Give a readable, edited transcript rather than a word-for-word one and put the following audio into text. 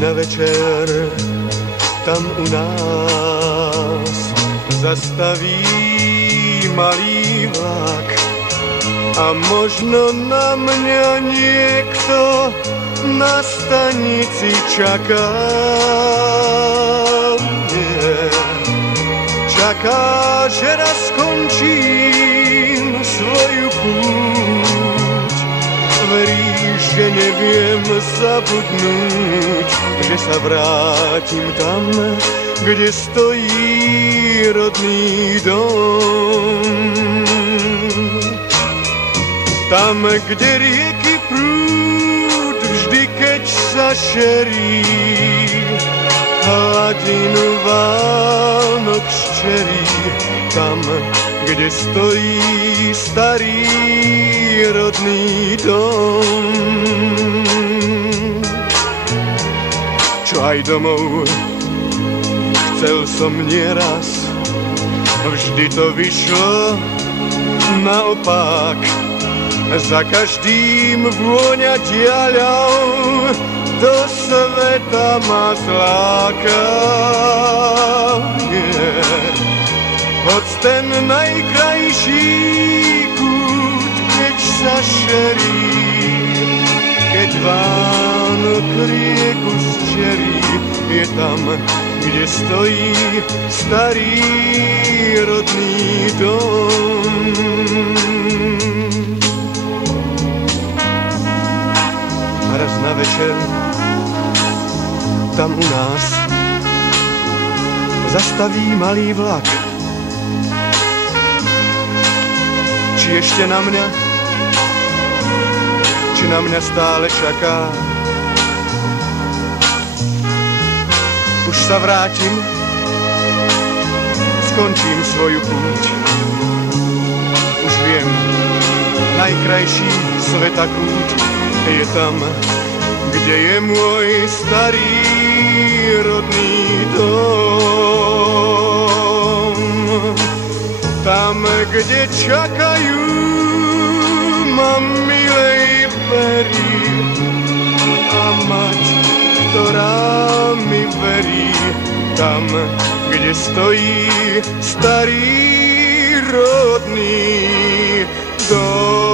Na večer tam u nás zastaví malý vlak a možno na mňa niekto na stanici čaká. Čaká, že raz skončím svoju púť. Verí, že neviem zabudnúť, že sa vrátim tam, kde stojí rodný dom. Tam, kde rieky prúd vždy, keď sa šerí, hladinu Vánok ščerí. Tam, kde stojí starý rodný dom. Čo aj domov chcel som nieraz, vždy to vyšlo naopak. Za každým vôňa diaľou do sveta ma zláka. Hoď ten najkrajší kút, keď sa šerí, keď Vánok rieku zčerí, je tam, kde stojí starý rodný dom. A raz na večer tam u nás zastaví malý vlak. Či ešte na mňa, či na mňa stále čaká. Už sa vrátim, skončím svoju púť. Už viem, najkrajší sveta kút je tam, kde je môj starý rodný dom. Tam, kde čakajú ma milej pery a mať, ktorá mi verí. Tam, kde stojí starý rodný dom.